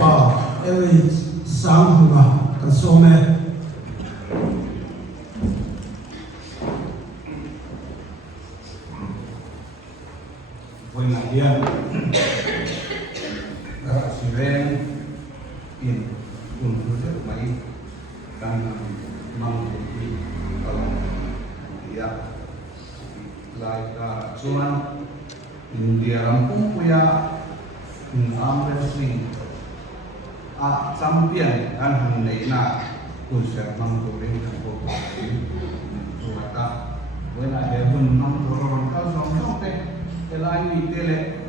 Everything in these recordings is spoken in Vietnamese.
upa eli sang hunga kan some với ngài hiền si ven in rất mấy đang mang đi ya lại cuman India rampung punya arm wrestling champion kan hanai na kusir mang turing tempo tuata when I have mang turun kau song te elai ni tele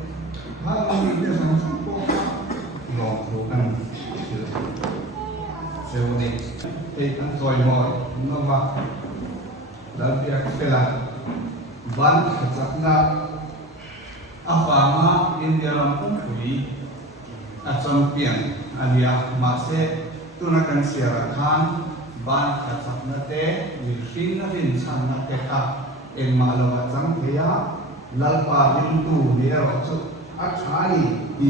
hal ni te song ko long tu kan seuni te kan toy mo no ba dan dia kela ban sakna afama India rampung pui champion alia mase tunakan siara khan ban khatsapna te wilhin na din sanna te kha en malawa chang theya lalpa rin tu ne ro chu athai di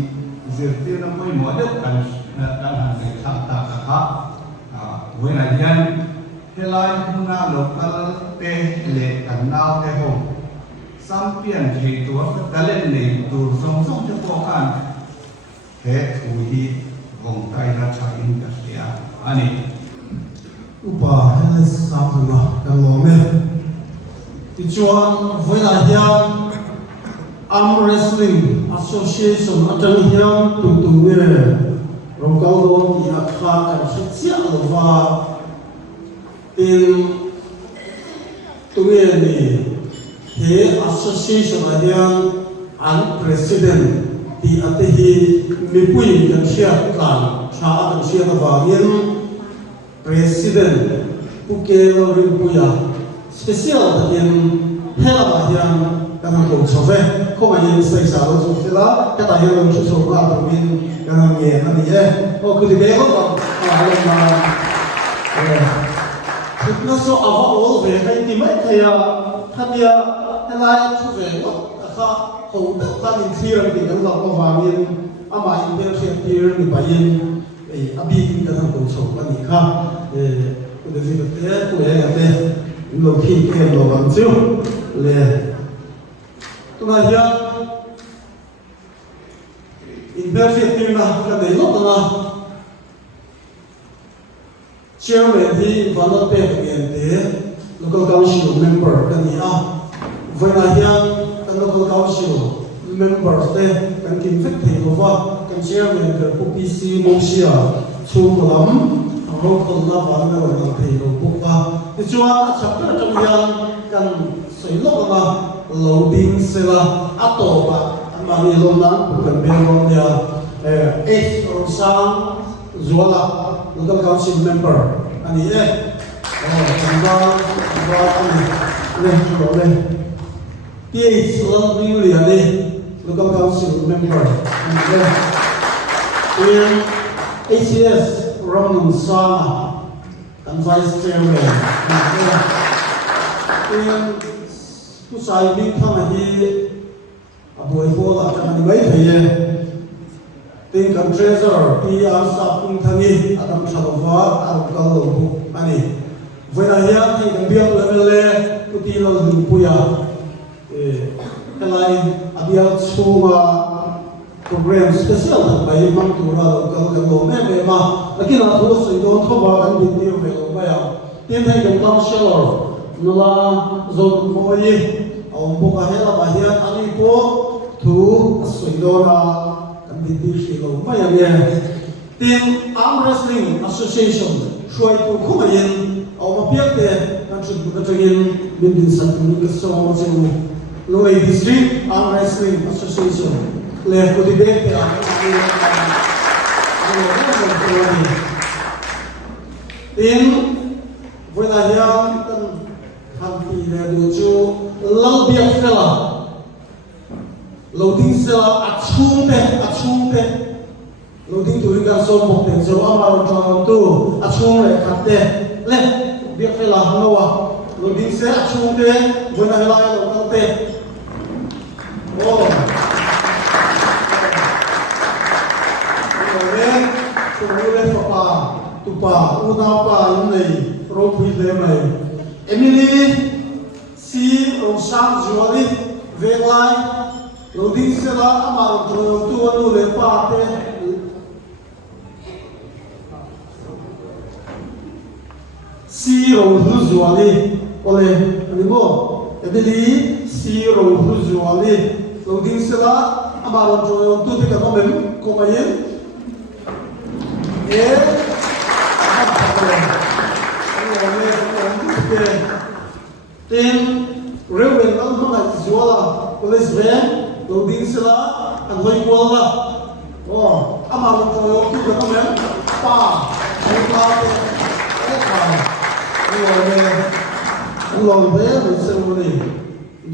zirte na poi model kan han se tham ta kha wena yan helai huna local te le kan naw te ho champion thei tu talent nei tur song song te ko kan he thui vòng tay ra chạy in cả kia ani upa hele sang hunga kan lome ti chuan voila hian arm wrestling association atang hian tu nge rongkau do ti akha kan khitsia lova tin tu nge ni he association hian an president ti atehi mipui kan share kan tha kan share wangin president pukelo rimpuya special takin hela hian kan ko chove ko ma yin sai sa lo chu fila ka ta hian chu chu ba to min kan nge ani e o ku de ko a lo ma na so ava all ve kai ti mai thaya thania hela chu ve ko kha ho ta kan in thira ti kan lo wangin ama in der khem tir ni bayin abi kan ko chu ba ni kha ku de vi te ku e te lo khi ke lo bang chu le tu na ya in der khem tir na ka de lo na chairman hi vanot pe again te local council member kan ni a voina hian kan local council members te kan kim vek thei lova kan chairman ka PPC Mosia chu kolam ro khol na ban na wa thei lo buka ti chuan a chapter tam hian kan soilo ma loading sela atoba amani lo na kan be lo dia sang zuala local council member ani kanda ani le chu le PH William local council member and ACS Ramon Sama and vice chairman and pusai big thama hi aboi bola kan mai theye tin kan treasurer PR sapung thani adam thalova alkal lo ani voina hian ti kan biak MLA kuti lo puya kalai abia chunga program special tak bai mang tura kal lo me ma akina thu soi don thoba kan din ti ve lo ba ya tin thai kan councilor nula zon moi aum bo ka hela ba hian ani po thu soi dona kan din ti shi lo ba ya ne tin arm wrestling association shoi tu khumayin aum piak te kan chu ka tagin min din sa tu ka so ma se Loei District Arm Wrestling Association le ko di bete a in voina hian kan hanti le du chu lau biak fela loading sela achung te loading tu ringa so mo te so amaro chang tu achung le khatte le biak fela hnawa loading se achung te voina hela lo te rồi tôi lên papa tụ pa u nào pa in này rồi phi lên này Emily si ông sang Jolie về lại rồi đi xe là amar rồi tu anu lên pa te si rồi hư Jolie ole anh bo Emily si rồi hư Jolie rồi đi xe là amar rồi tu te cái mình có mấy tên rêu bên đó không phải chúa là police van đầu tiên sẽ là anh hơi quên là ama một trò yêu tu được không em pa anh lao về cái này anh lòi thế mình xem cái này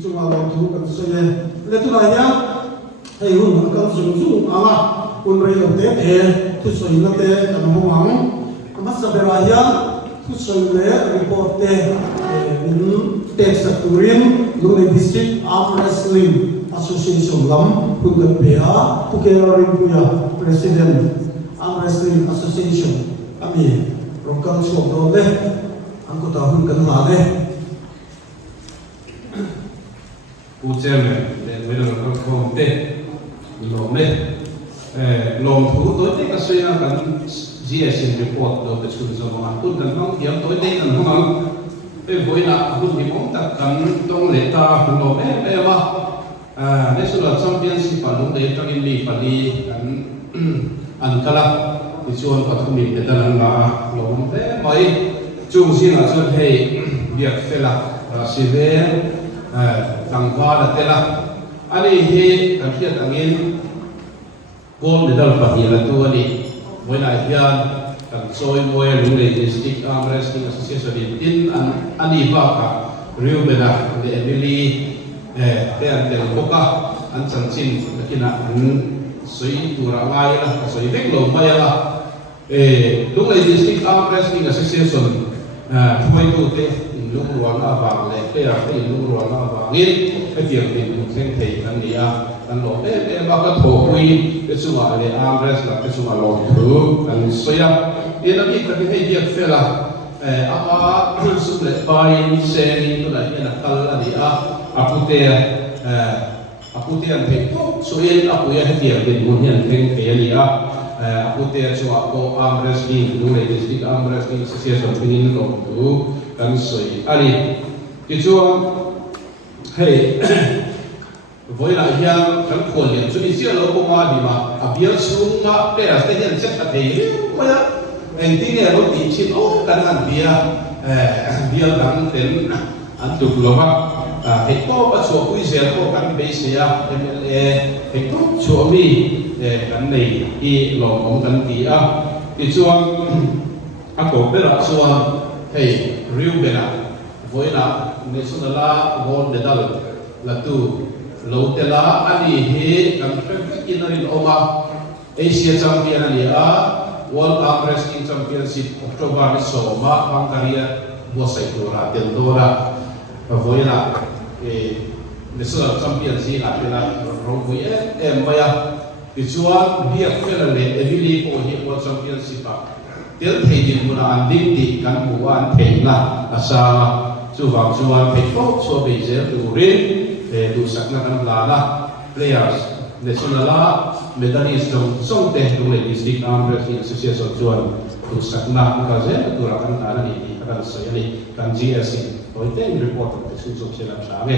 chúng ta làm thú cần xây lên lên tu này nhá hay hơn mình cần dùng dùng ama quân rêu đầu tiên để tu xây nó để làm không hỏng mà sao bây giờ tu xây lên report để Texas Turin Lune District Arm Wrestling Association lam Pugan Pea Pukera Rimpuya President Arm Wrestling Association Ami Rokang Shop Rode Angko Tahun Kanhade Pucheme de Widow Komte Lome Lom Thu tối tết cái suy năng cần GSM report đồ cái chuyện gì mà tôi cần không kiếm tối tết cần không cái với là tôi thì muốn tập cần trong lễ ta cũng lom em mà nên số là championship phải lúc đấy trong Indy phải đi ăn cala thì chọn vào thông minh để ta làm là lom thế mấy chung xin là chọn hay việc phải là si về tăng qua là thế là anh ấy hay thực hiện tăng in gold medal phải là tôi đi với lại hiện kan soi moi Lungei District Arm Wrestling Association in an iba ka riu bena de Emily te an tel boka an chanchin kina an soi tura ngai la soi vek lo mai la Lungei District Arm Wrestling Association phoi tu te lung ruan awang le te a te lung ruan awang in ka tiang tin theng thei kan nia kan lo te ba ka tho hui te chunga le arm wrestling te chunga lo thu kan soya ina mi ka hei dia fela ama suple pain seni to la ina kal ani apute an thei so in apuya dia den mun hian theng ke ani apute chua ko arm wrestling Lungei District Arm Wrestling Association pingin lo thu kan soi ani ti chuan hei với lại hiang kan khol lian chu isia lo ko ma di ma abial chung ma pe as te hian chet a thei ma en ti ne lo ti chin o kan han bia bial dang ten an tu lo ma hei to pa chu ui zel ko kan be se ya MLA hei to chu mi kan nei I lo om kan ti a ti chuan a ko pe la chuan hei riu bena với là national gold medal là tu lâu tela ani he kan perfect in oma Asia champion ani World Arm Wrestling Championship October ni so ma bang karia bo sai tora tel tora với là national championship atela ro vui em maya ti chuan biak fel le Emily ko hi World Championship tel thei din muna an ding ti kan bu an thei na asa chu wang chuan thei ko so be zer tu rin du sakna kan lana players national medalist song te Lungei District Arm Wrestling Association chuan du sakna ka je tu ra kan ana ni kan sai ni kan GSC toi te report te su so se lam sa ve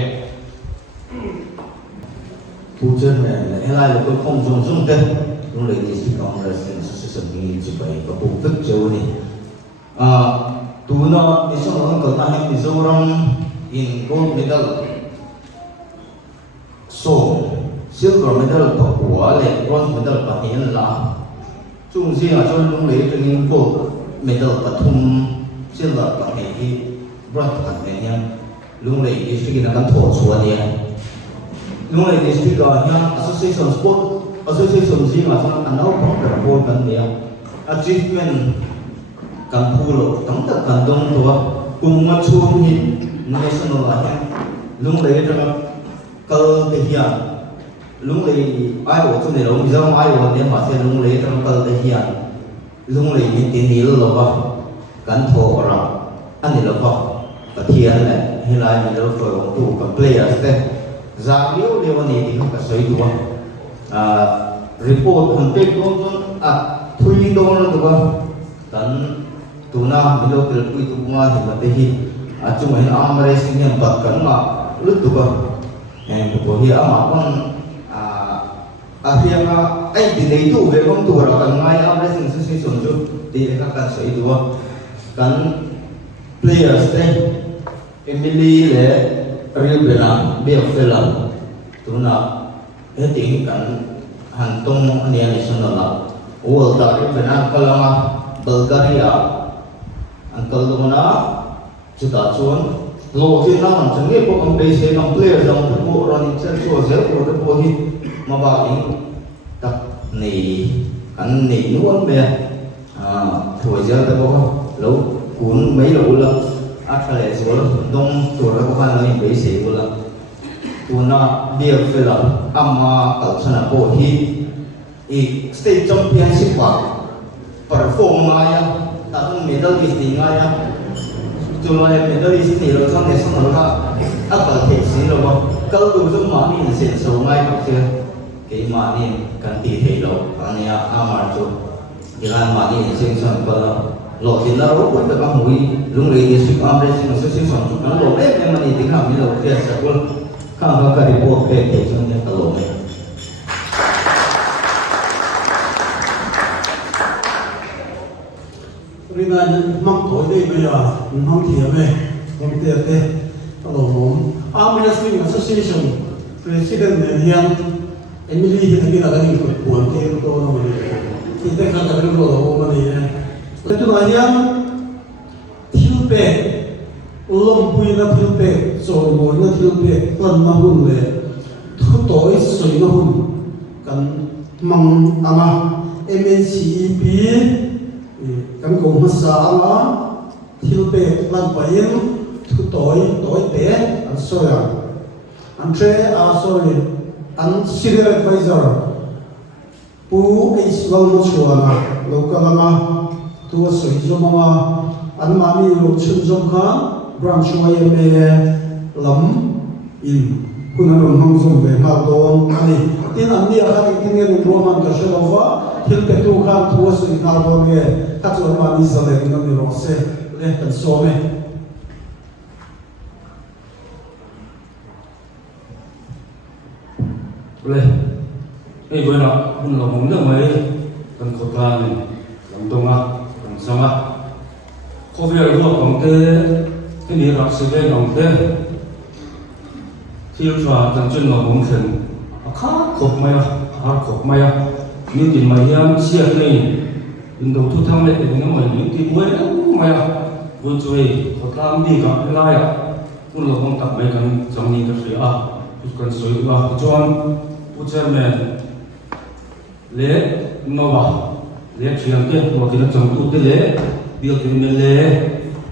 tu chen ne helai lo ko khom jong jong te Lungei District Arm Wrestling Association ni chu bai ko bu vek cheu ni tu no ni so no ko ta hem Mizoram in gold medal so silver medal pa hua le bronze medal pa hian la chung si a chon Lungei tengin gold medal pathum silver pa hi bronze pa hian Lungei District na kan tho chuan ni Lungei District hian association sport association si ma chon anau program board kan ni achievement kan phulo tam tak kan dong to kum ma chun hi national hian Lungei kal te hian lung lei ai o chu ne lo mi zong ai o ne ma se lung lei tang kal te hian lung lei ni tin ni lo ba kan tho ra ani lo ba ka thian le helai ni lo fo tu ka players te za liu le ni ti ka soi du ba report han pe don thui don lo ba kan tuna mi lo tel pui tu ma hi ma te hi chu mai amare sing hem pat kan ma lu tu ba ko hi ama kon hianga ai ti nei tu ve kom tu ra kan ngai amre sing si son chu ti ka kan soi du kan players te Emily le Ribena be fela tuna heting kan han tong ania national la world da Ribena kalama Bulgaria an kalona chuta chuan lo tin na man change ko ang base ng player dang po running set so zel ko po hi mabaing tak ni an ni nuan me thoi zel ta ko lo kun mấy lo la at kale so dong to ra ko kan ni base ko la tuna dia fela amma kalsana po hi state championship pa perform maya tatong medalist ni ngaya July medalist ni lo sang national ka akal ke si lo ba kal tu zum ma ni sen so ngai ka se ke ma ni kan ti thei lo ania amar chu ilan ma ni sen son pa lo tin la ro ko ta ka hui lung le ni su am re sen so sen son chu kan lo be me ma ni ti ka mi lo ke sa ko ka report pe ke chu ne ka lo me Rina mang thổi đây bây giờ mang thiệp này mang tiệt đây alo mồm Army Wrestling Association President này hiện Emily hiện nay là cái gì của buồn kia tôi nó mình thì tất cả các cái đồ mà này cái chỗ này hiện thiếu bể lồng bùi nó thiếu bể rồi ngồi nó thiếu bể lần nó hùn về thu tối soi nó hùn cần mang ama MNCEP kan ko masa anga thilpe lan pain thu toi te an soya an tre sorry an senior advisor pu is wal mo chuana local anga tu soi zoma an mami lo chun zom kha branch wa me lam in kuna ron hang zom ve ma don ani tin an ni a ka tin nge ro man ka shova thilpe tu khan thu soi na don nge các chỗ mà đi sau này nó bị rò xe lên cần số này lên cái vừa đó mình là muốn được mấy cần khẩu trang này làm tung à làm xong à có việc là còn cái này là sự kiện còn thiếu soát chân chân là muốn thèm khá khóc mày à những chuyện mày em chia này đầu thu thăng lệ thì nó mình những cái cuối đó mà vừa chơi có làm đi cả cái lai à cũng là công tập mấy cái trong những cái sự cần sửa và chọn phụ trợ mình lễ nó vào lễ chuyện kia và cái trong tu cái lễ điều kiện mình lễ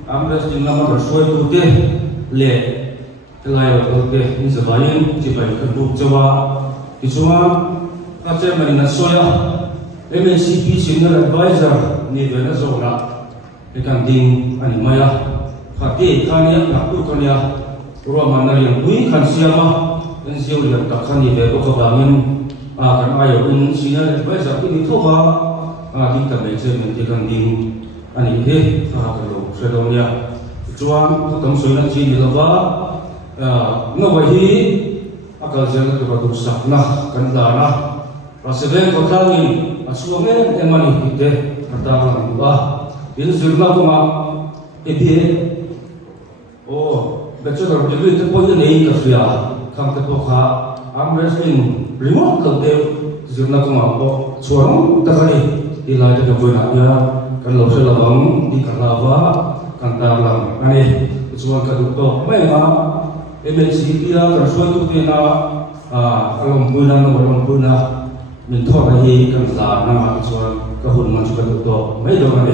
am ra chính là mà sửa tu cái lễ cái lai ở cái như thế này chỉ phải cần tu cho vào cái chọn các chế mình là sửa MNCP Senior Advisor ni vena zona ikan ding ani maya khati khania naktu khania roma na yang bui khan siama NGO yang tak khani ve ko bangin kan ayo in Senior Advisor ini thoba ding ta me che men ikan ding ani he ka lo sedonia chuan ko tam soina chi ni lawa no wa hi akal jang ko ba du sakna kan dana raseben ko tangin asuange emani hite katang ba in zurna kuma ebie o bachelor degree te po nei ka suya kham te po kha am wrestling remote ko te zurna kuma po chuang ta khani ilai te ko na ya kan lo se lawang di kalawa kan ta lang ani chuang ka du to mai ma MNCP ya kan suai tu te na alom puna no alom puna mình thọ cái gì cần là năm học cho các hồn mà chúng ta được to mấy đâu mà để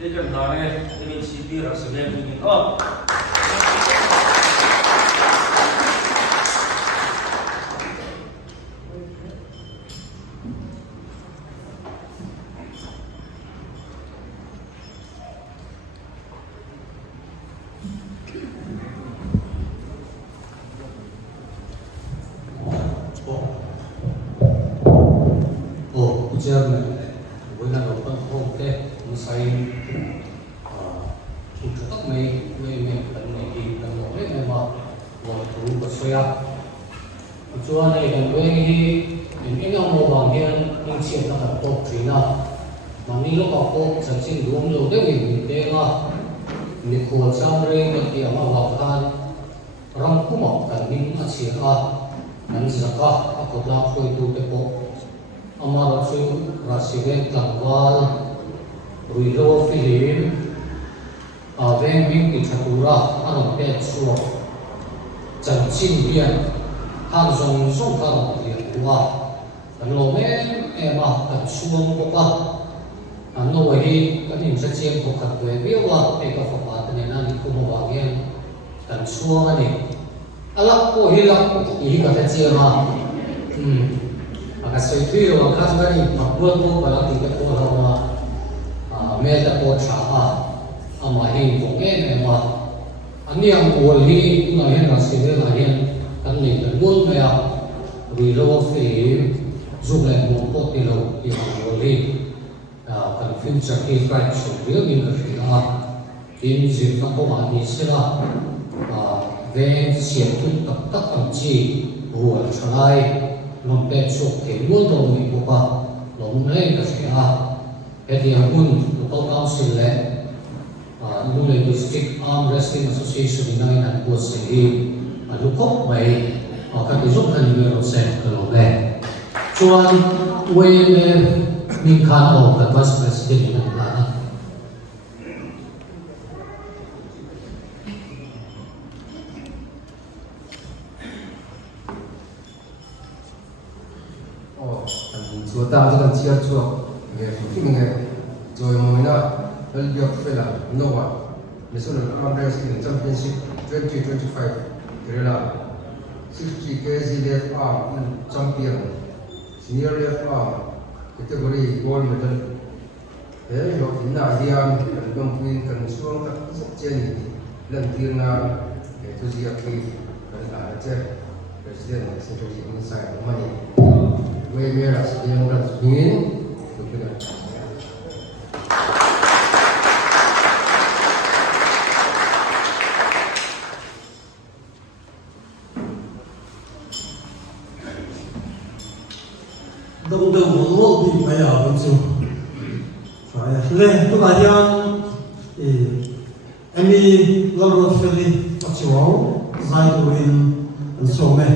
cái cần là chairman với là một con không thế một sai chủ tịch mấy mấy cần này thì cần một cái này mà một thứ có xoay áp cho này cần với những cái nhau màu vàng hiện những chuyện nó thật tốt thì nào mà mình lúc học cô chẳng xin đúng rồi đấy mình để mà mình khổ trong đây cái gì mà học tan ram cũng học cần mình là chỉ mình sẽ có học là khôi tu cái bộ ama rasul rasiven tangwal ruilo filim veng ming ki thatura anong pe chuo chan chin bian han zong zong ka ro ti wa kan lo me ema kan chuang ko ka an no hi kan in sa chen ko khat we bi wa te ka fa pa ne na ni ku mo wa gen kan chuang ani alak ko hilak hi ka ta che ma maka soi rồi các bạn đi mặc quần áo và làm gì cái quần áo mà mẹ ta có trả mà hình cũng nghe này mà anh em quần hi là hiện là sẽ là hiện anh mình cần muốn mẹ vì lâu phải dùng lại một bộ tiền lâu thì quần hi cần phim sẽ khi phải sử dụng những cái in dịp các công an đi sẽ là về triển thuyết tập tất cả chi buồn trái lòng bè chụp thì muốn đầu mình của bà lòng lên cái gì cái điều hun local council lệ Lule District Arm Wrestling Association in Nine and Post City lúc khóc vậy các cái giúp thân người sẽ cái lòng bè chuan quê mình khán ở cái vice president là chúa ta cho thằng chia chuộc về khi mình rồi mà mình đã được phải là no one mình sẽ được tham gia sự championship 2025 cái là 60 kg left arm champion senior left arm category gold medal thế rồi thì là đi ăn cần đồng quyền cần xuống các dốc trên lần tiên là để tôi chia khi cần là trên president sẽ cho chị mình sai đúng không nhỉ we meras yang rasmin begitu. Đông đông một lô bị mày ở bên chỗ phải lên tôi là hiện em đi lâu rồi phải đi bắt cháu giải quyết số mẹ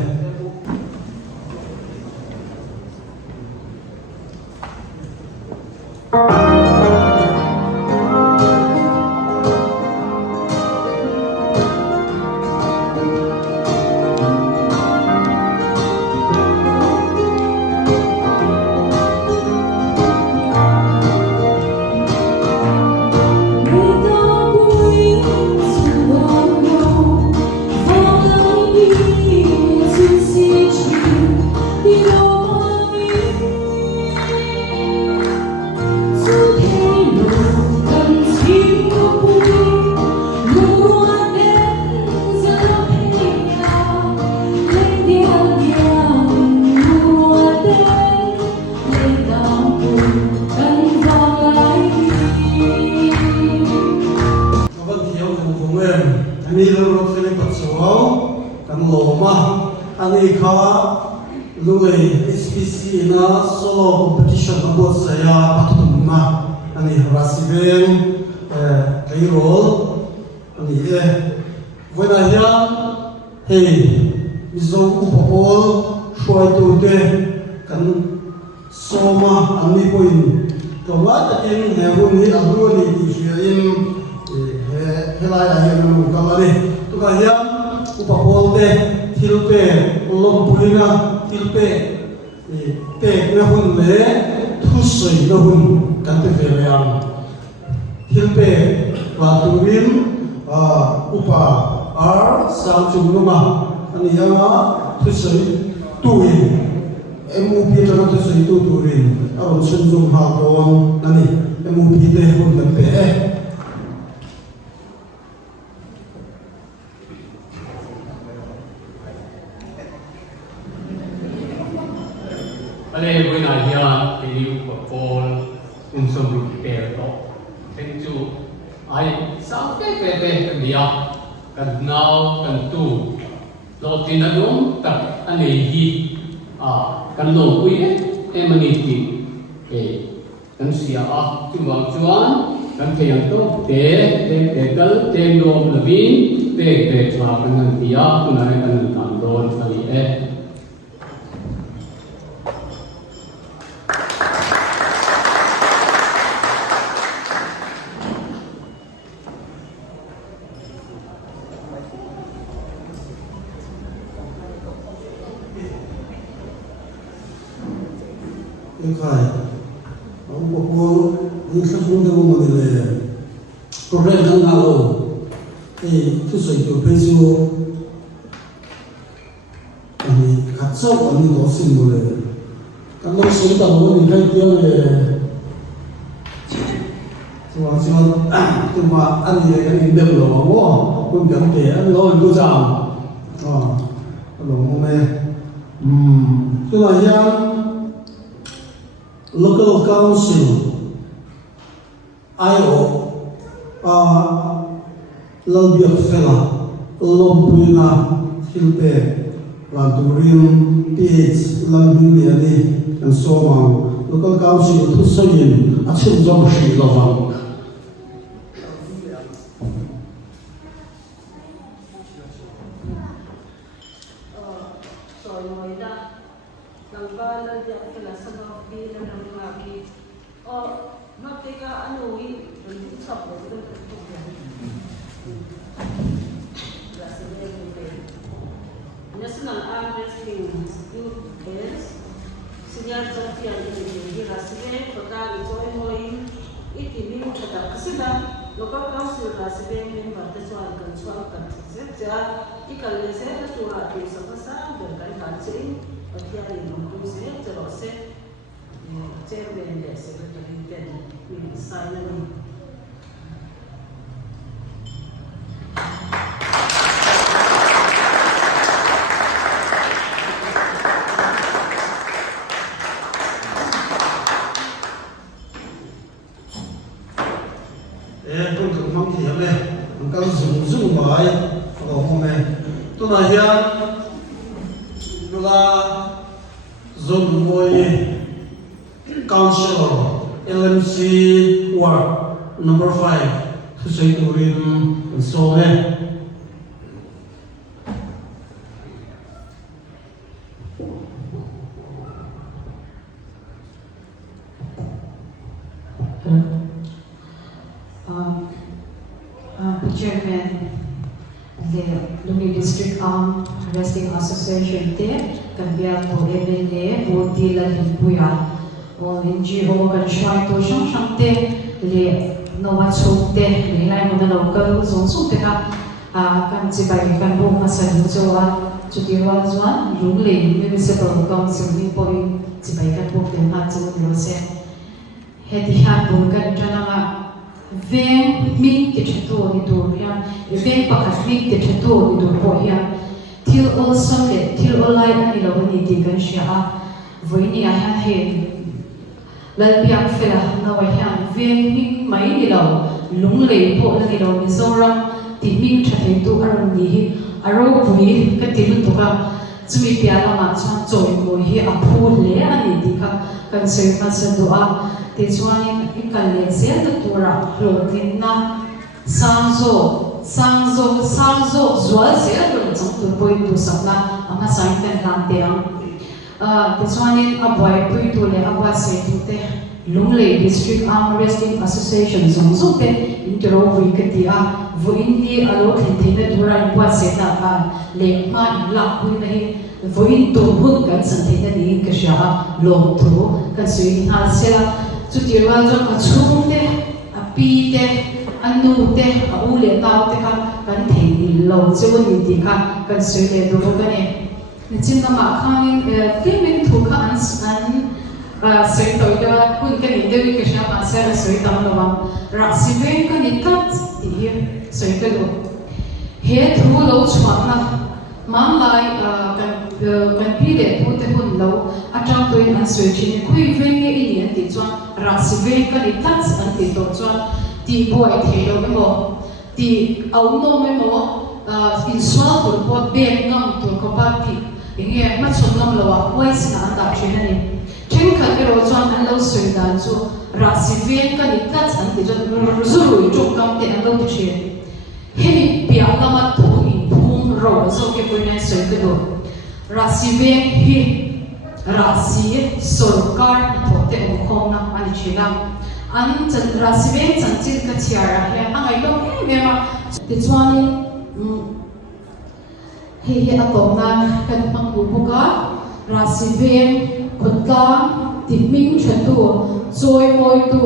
SPC na solo competition abot saya patum na ani rasiben payroll ani vona hian hei mizo upapol shoi tu te kan soma ani poin to wa takin he hu ni abu ni ti hian helai la hian nu kamari to ka hian upapol te thilpe lom puina thilpe te na hun le thu soi na hun kan te ve yang thilpe wa turin upa ar sam chung numa ani hanga thu soi tuin MUP to thu soi tu turin aron sun zum ha don ani MUP te hun kan pe Alay, buena idea, Paul unsur perto thank you ai sampai pepe dia kan now kan tu lo tinadum tak ane hi kan lo kui emaniti kan sia chuang chuan kan thayang to te kal te nom lavin te chwa kan dia tunai kan tan don ali Kai, ông có cô những sắc phong theo một người program thằng nào thì cái sự tự bên siêu anh cắt sâu anh có xin một lời các ông sống tàu mình hay tiếng về chúng mà anh thì cái mình đừng lo quá cũng chẳng thể anh lo được sao lo không nghe cái này nha local council IO Lalbiak Fela Lompuina Hilpe Lanturim PH Lambiliani and so on local council to Soyin Achim Zomshi Lovan National Arm Wrestling Youth Games, Senior Champion in Rasile, Total Joy Moin, Itimi, Katakasida, Local Council Rasile, member the Swan Control Katsija, Ikalese, the Tua, the Sapasa, the Kankachi, a Tiari Mokuse, the Rose, Chairman, the Secretary, then we sign. tôi cũng mong thì hôm nay các dùng bài ở hôm nay tôi nói hiện là dùng môi council LMC Ward number 5 to say to him and so on. Chairman, the Lumi District Arm Wrestling Association there, can be able to MLA, Bodi La Himpuya, or NGO can try to shang the no one so there, the line of the local zone so that can see by can boom as a to the one, Luli, municipal council, people, by can book them at the say. Had the hand book and vem mi te chato ni do ya vem pakat mi te chato ni do po ya til all socket til all line ni lo ni ti kan sha voini a ha he lal piak fela na wa han vem mi mai ni lo lung le po ni lo ni zoram ti mi tha the tu aron ni aro pui ka ti tu ka chumi pia la ma chan choi mo hi a phu le ani ti ka kan se ma sa do a ti chuanin ikale se da tura hlotin na sangzo zual se da chang tu poi tu sapna anga sai kan lam te ang ti chuanin a boy pui tu le awa se tu te Lunglei District Arm Wrestling Association zong te intro vui ka ti a voin ni alo thin na tura wa se na ka le ma la hui na hi voin tu hun kan san the na ni ka sha lo tu kan sui ha se la chu ti wa jo a chung te a pi te anu te a u le ta te ka kan thei ni lo chu ni ti ka kan sui le do ka ne ni chin ka ma khang ke min thu ka an sui toi da kun ka ni de ka sha pa sa sui tam lo wang ra si ven ka ni kat ti hi sui ka lo he thu lo chwa na man lai kan pi de thu te hun lo a tang toi an sui chin kui ven nge i ni ti ti chuan rasive kan i tlak an ti to chuan ti buai thelo emo ti auno emo in swal tur po bem ngam tur ko pa ti inge ma chon lam lawa wai sina an da thina ni chen khan ero chuan an lo sui dan chu rasive kan i tlak an ti chuan zuru chu kam te an lo ti che hemi pia lama tu in phum ro zo ke poina soi ke do rasive hi rasi sarkar thote khom na ani chila an chan rasive chan chil ka chiara he angai lo me ma ti chuan he atona kan pangbu buka rasive khotla timing thatu choi moi tu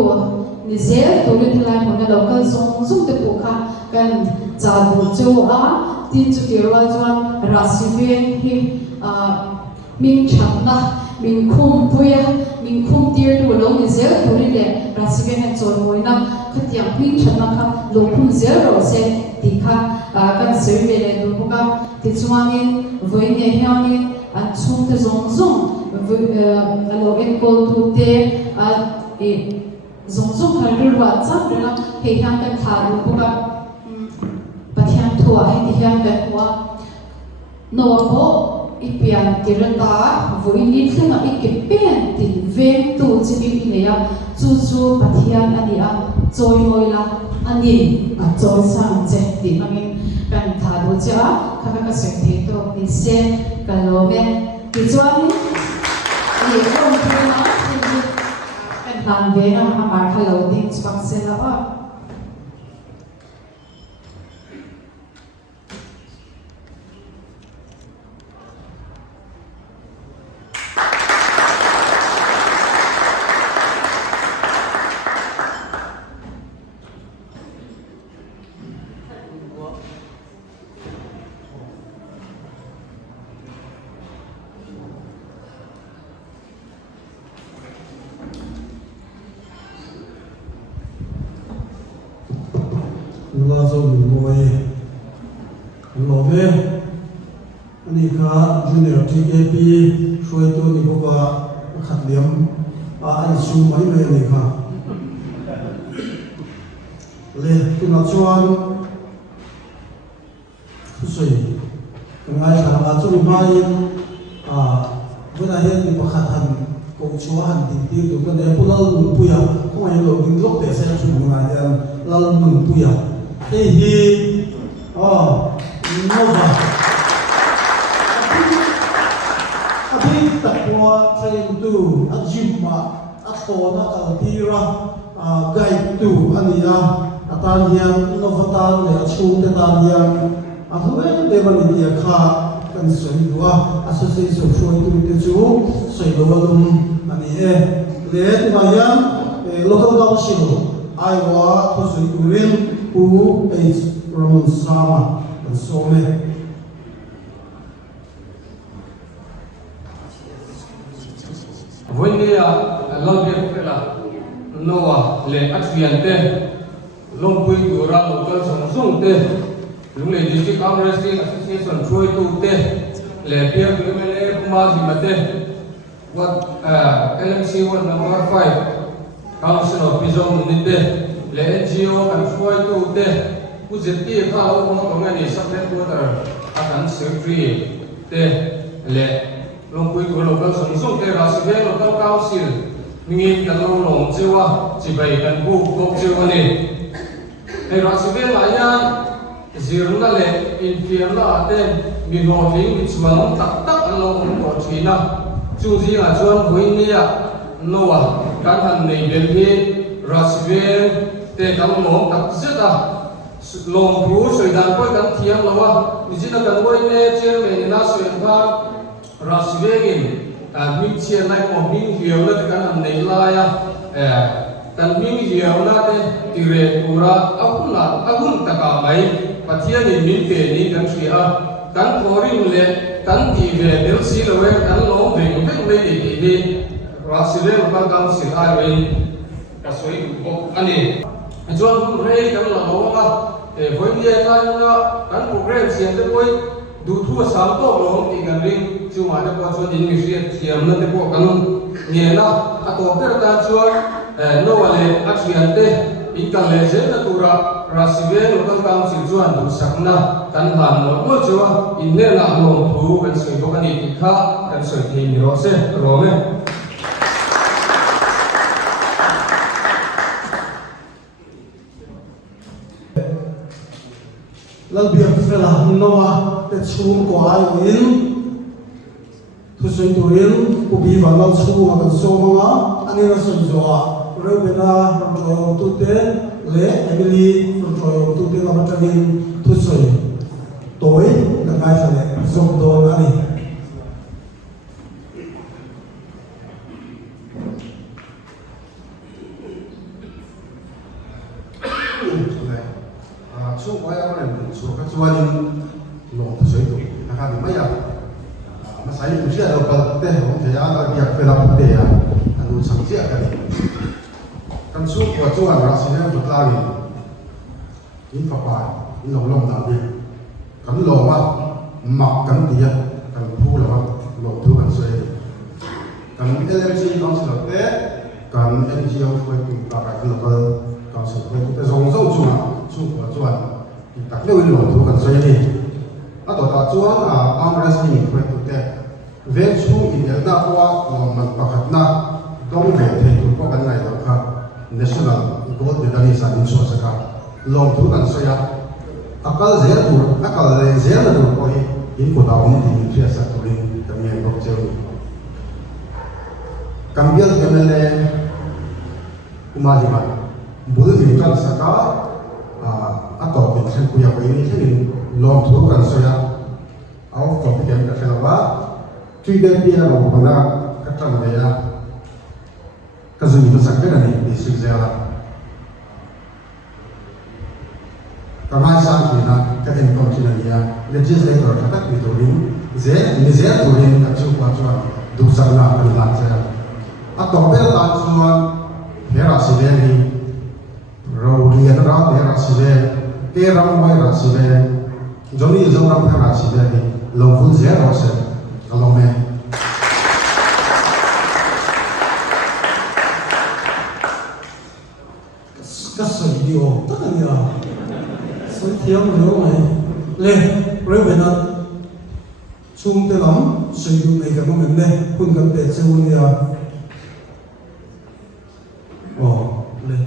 nizel tu rin lai mo na local song song te pukha kan cha bu chu a ti chu ti ro chuan rasive hi min chhamna min khum puya min khum tir tu lo ni zel tu ri le rasive na chon moina khatiam min chhamna kha lo khum zel ro se ti kha kan sei ve le du buka ti chuangin voine hianin an chung te zong zong alo en kol tu te e zong zong kha ri wa cha ra he hian kan tha du buka pathian thua he ti hian kan wa no ko ipian tirata voini thema ikipen tin vem tu chibi ineya chu chu pathian ania choi moila ani a choi sang che ti mangin kan tha do cha kha ka se ti to ni se kalome ti chuan ni kon thema kan dan ve na amar khalo ding chak se la ba la zo mi boy lo be ani kha junior TKP shoi to ni boka khat liam an su mai mai ni kha le tu na chuan tu soi ngai sa ma chu mai vuna hen ni pakhat han ko chua han tin ti tu kan e pulal mun puya ko ai lo ding lok te se chu ngai yan lal mun puya hi nova abi takwa train tu ajimma atona kaltira guide tu ania atanian novatan le achung te tanian ahuel devani dia kha kan soi dua association shoi tu te chu soi lowalum ani le tumayan local council aiwa to soi turin who is Ramon Sama and Some. When they are allowed to Noah, le Axiante, Lompui to Ramo Johnson, Lule District Congress Association, Troy to Le Pierre Lumene, Mazimate, what LMC 1 number 5, Council of Pizon Nite. Le NGO kan shoi tu te uzeti kha o mo tong ani subject order akan secretary te le longpui tu local song te rasive local council ngin kan lo long chewa chibai kan bu kok chewa ni e rasive la yan zirna le infirna ate mi no ling mi chman tak tak lo ko thina chu ji a chuan buinia nowa kan han nei bel hi rasive te kam mong tak zeta long bu soi dan ko kan thiam lawa ni jina kan woi ne chairman na soi pha rasvegin min chia nai mo min hiau na kan nei la ya kan min hiau na te tire pura agun taka mai pathia ni min te ni kan thia kan thorin le kan ti ve del si lo kan long ve ve ni rasve kan kan si ai ve ka soi ko ani chuan rei kan la lawa voinia kan program sian te boy du thu sam to lo ti gan ring chu ma da ko chuan in mi riat thiam na te po kan nge na a to per ta chuan no wale a thian te in kan le je na tura rasive local council chuan du sakna kan han mo chuan in ne na lo thu kan soi bo kan ni kha kan soi thi mi ro se ro me lau biak fela noa te chung ko ai in thu soi turin ku bi va lau chung ma kan so manga ani na son zoa re bena ro tu te le emily ro tu te la matangin thu soi toi na ngai sa le zom don ani chung quay áo này số các chuan lồng từ sấy tụ là hai mấy à mà sấy cũng chưa đâu có tên không thể ra là việc phải làm vấn đề à anh đủ sáng chế cái này căn số của chuan là sẽ là một la này in pháp bài in lồng nào đi cắn lồng á mặc cắn tía cắn thu là lồng thu cắn sấy cắn LMC con sẽ là té cắn NGO phải cùng cả cái local con sẽ phải cái dòng dòng chung của chuan các nơi lồng thu cần xây đi, à tổ ta chuan Congress ni phải tụt thế, về chu in el na qua lòng mặt bạc na đông về thì tụt có cái này đâu cả, national gold medalist anh số sẽ cả, lòng thu cần xây à, akal dễ tụt, akal dễ là tụt coi, in của tao ni thì chưa sát tụt đi, cái này không chơi, cambiar MLA Umaliman, bulu ini kan sekarang atau kita punya ini jadi long tu kan saya, awak kompeten kat saya apa, tidak dia mau pada kata dia, kazu itu sakit ni di Switzerland. Kamai sang kita katen kompeten dia, legislator kata itu ini saya turin kat cuaca dusarna kan saya, atau beratan semua herasi ni. Rauh dia terang dia rasive, kerang mai rasive, joni jom ram rasive ni, longfun zia rasa, kalau me. Kasih video, tak kan ya? Setiap orang ni, le, berbeda. Chung telam, sejauh ni kan mungkin le, pun kan terjun ya. Oh, le.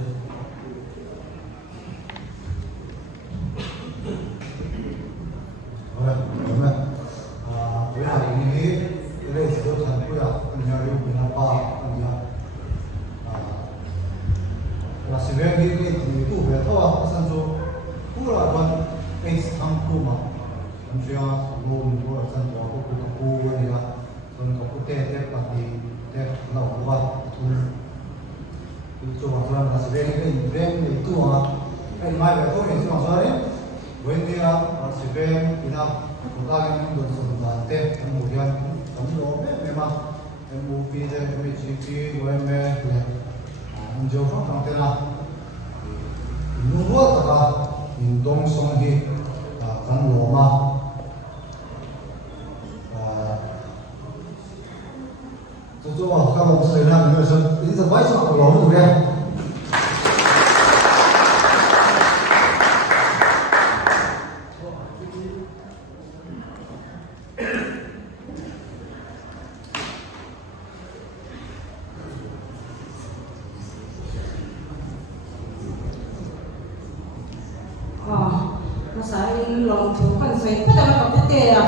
Masain long thu kan sai pada ka te ya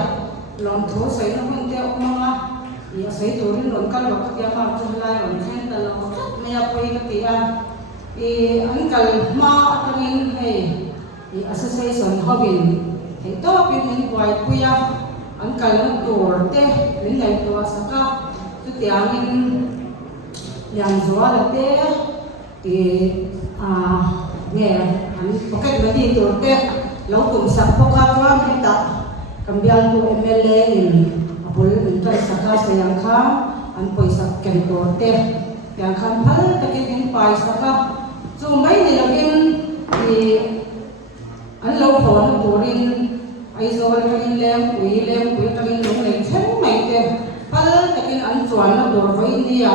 long thu sai na kun te okma ya sai turin lon kan lok ya ma chu lai lon khen ta lo me ya poi ka ti an e ankal ma atangin he e association hobin he to pin min kwai puya ankal na tur te min lai to saka tu tiangin yang zuwa te e nghe anh một cách nói đi tur te lâu cùng sắp bóc ra qua hiện tại cambial tu MLA in apol intra saka sayang kham an poisa ken torte yang kham phal takin pai saka chu mai ni login ni an lo phone turin ai rồi cái lem quỷ cái lúng này thế mày kìa bắt cái ăn chuẩn nó đồ với India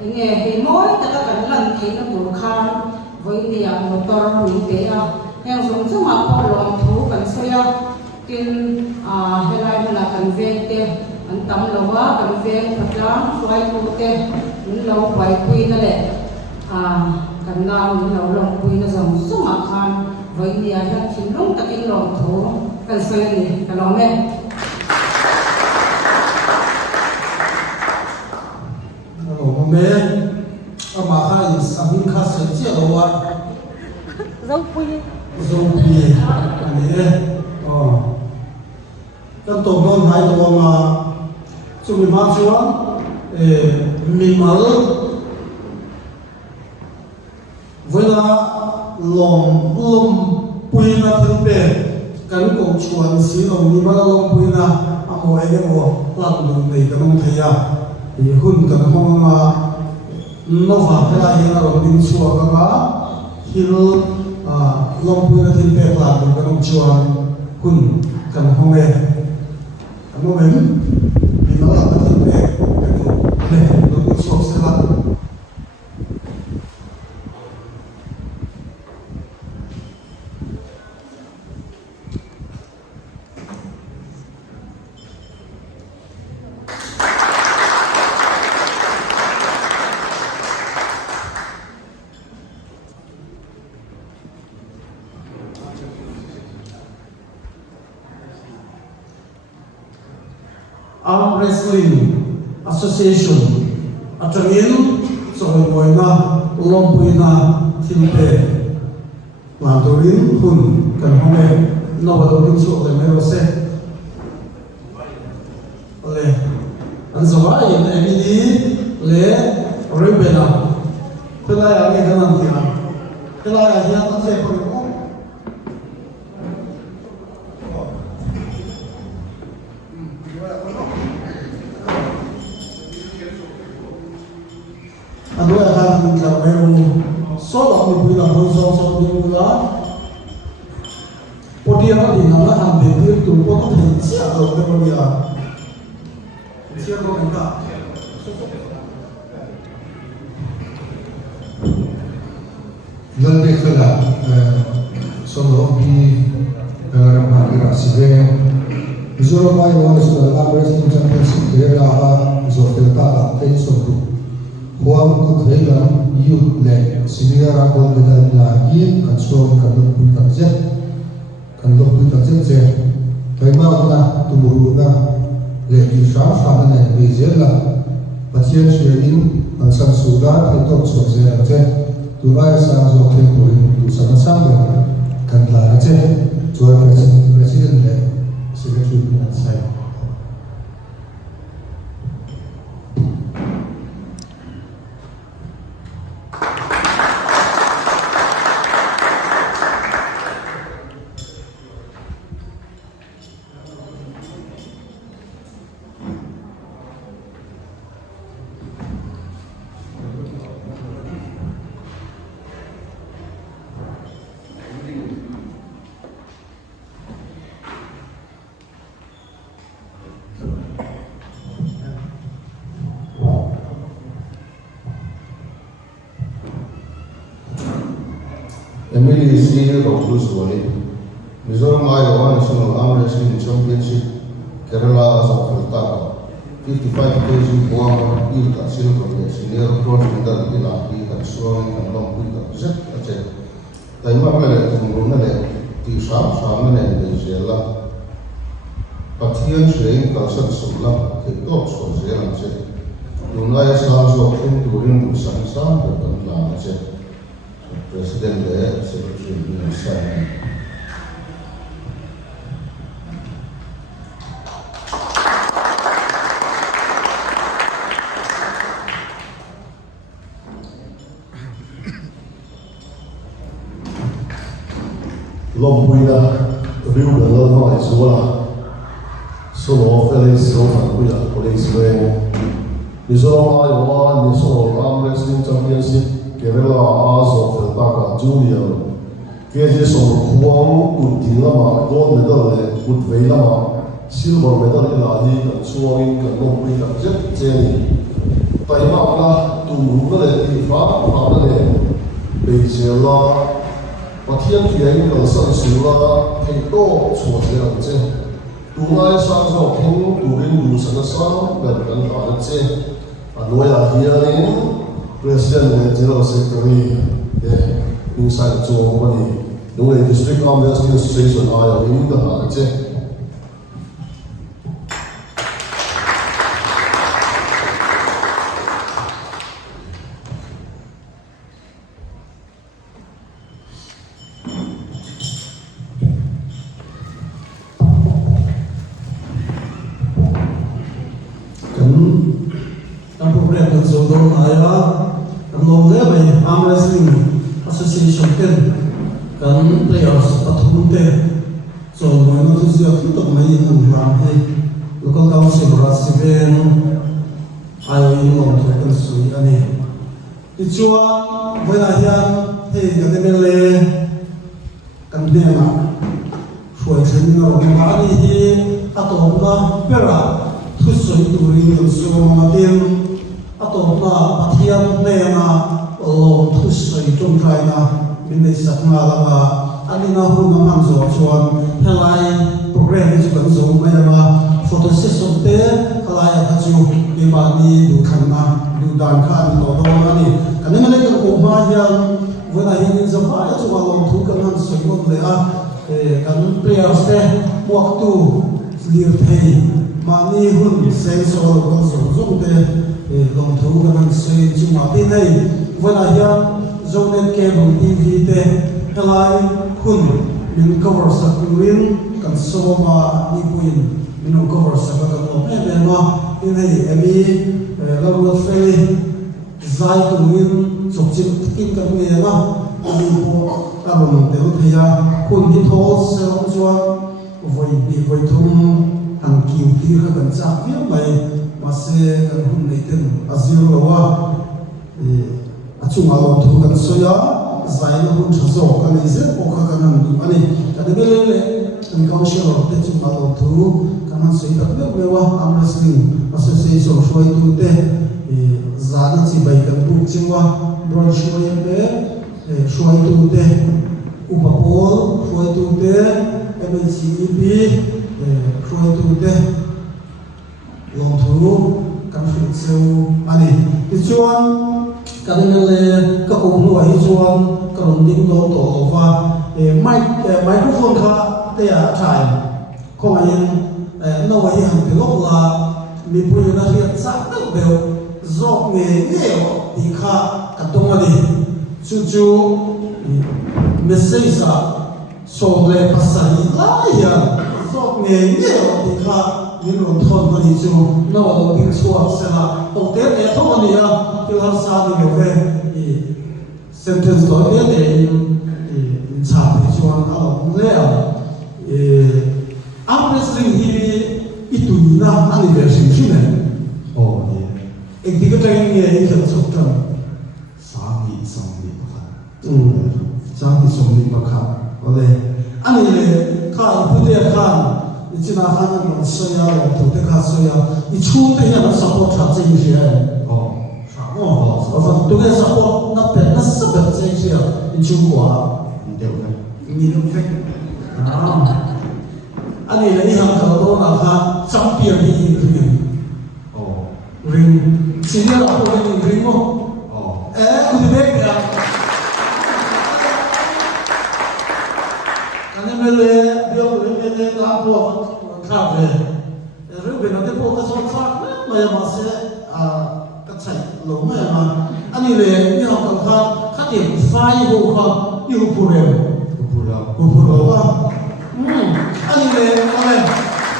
nghe thì mỗi tất cả các lần thì nó đồ khan với India một tờ mình thế à yang dùng cho mà có lòng thú cần xoay kinh hay là cần về thế anh tắm lâu quá cần về thật lắm xoay cô thế những lâu quay quy nó lệ cần nào những lâu lòng quy nó dùng số mà khan với India yang chỉ lúc tất cái lòng thú cần xoay này cần lòng này mẹ mà hai sáng khá sớm chiều đâu ạ dâu pi này cái tổ công hai tổ mà chúng mình mang xuống mình mở với là lòng pi na thiên bề cái công chuan xí lòng đi bắt lòng pi na amo ai cái mò làm được này cái nông thầy thì hun cái mong mà nó vào cái này là rồi mình xua cái đó thì lòng pi na thiên bề làm được cái nông chuan hun cái mong này cảm ơn mình vì nó là cái thiên bề cái này nó xua sẽ làm Arm Wrestling Association atangin soi moina lompuina thilpe landorin hun kan home novadorin so le merose le anzawa in emini le rebena pela ya ke kanan tia pela ya hian ta se ko anu akan meru solo ni pula so ni pula podium di nala ambil tu pun siap lo dia siap lo enggak Nanti kena solo di dalam hal sibe Zoro mai wana sudah labres championship Kerala Zofilta ke sobu Huang ku thailand youth le senior gold medal lagi kan suam kan pun takjet je taima na tumuru na le isha famane bezela patien shirin an san suda to so je je turai sa zo ke turin tu sama sama kan la je tuai president le secretary na sai Emily Senior of Luswani, Mizoram Iowa National Arm Wrestling Championship, Kerala Zofilta, 55 kg Buang Ilta Silver, Senior Bronze Medal Ilaki, and Swami and Long Pita, Zet, Taima Mele, Rumune, Tisha, Shaman and Bezela, Patian Shane, Kalsat Sula, the dogs for Zealand, Lunaya Stars of Kim Turin, Sansa, the Bandla, President there, Secretary Minister. Long Buida, Rio de la Noise, Solo Felix, Solo Buida, Police Way, Mizoram Iowa, National Arm Wrestling Championship, Kerala Azofilta Junior, KJ Song Kuang Good Dilama, Gold Medal, Good Veilama, Silver Medal in Adi, and Swing, and No Wing, and Jet Jenny. Taimaka to Mugale, Ifa, Pabale, Beijela, Patian Yang, and San Sula, Taito, Swazia, Tunai Sanzo, King, Turin, Lusanasa, and Anache, and Noya Hearing, President and General Secretary, inside the company. The district army administration are in the Anache. Arm Wrestling Association kan players pathum te so moi no tu sia tu tak mai in ram he local council rasiven ayo in lo tu kan sui ani ti chua voina hian he kan ne le kan ne ma foi chen no ma ni hi atom na pera tu sui tu ring so ma tin atom na pathian ne na lo tu sui tum trai na min nei sak na lama ani na hu na man zo chuan helai program chu kan zo mai ma photo session te helai ka chu ke ba ni du khan na du dan kha ni to do ani kan ne le ko ma hian wena hi ni zo ba chu wa lo thu kan han soi mo le a kan players te walk tu lir thei ma ni hun sei so ko zo zo te long thu kan han soi chu ma te nei wena hian Zonet cable TV te helai hun min cover sak win kan soma ni puin min cover sak ka no me ma in hei emi lawal feli zai tu win chokchin kin kan ne na ni po abon te thia kun hi thol serong chuan voi thum ang kiu ti ka kan chak vi mai ma se kan hun nei ten azir lawa achunga lo thu kan soya zaina hun thazo kan ize okha kan han ani kadebele kan council te chunga lo thu kan han soi tak me wa Arm Wrestling Association shoi tu te zana chi bai kan bu chingwa bron shoi te shoi tu te upapol shoi tu te MCEB shoi tu te lo thu kan fit seu ani tichuan kadangale ka ko nu hi chuan karon ding do to wa microphone kha te a thai ko mai no wa hi han pelok la mi pu na hi cha ta be zok nge nge di kha ka to ma di chu message sa so le pasai la ya zok nge nge di kha ni lo thon ma ni chu no wa lo ding chuak sa la to te e thon ni ya Pilhar sa ni ve sentence to in cha pe chuan a le Arm Wrestling hi itu na anniversary shine oh ye ek dik ta nge hi ka chok ta sa ni som ni pakha ole ani le ka pu te khan ichina khan no soya to te kha soya I chu te ya support cha ching shi tôi nghe support nó phải nó sắp được chơi chưa in Trung Quốc nhìn không thích anh ấy lấy hàng thầu đó là ha champion đi ring chỉ là tôi nhìn ring không tôi biết kìa anh em lấy biểu lên lên làm bộ khác về rồi bên nó cái bộ cái son sắc mà sẽ chạy lỗ mà anh ấy về như học tập khác điểm phai hồ khoa như hồ phù rèo anh ấy về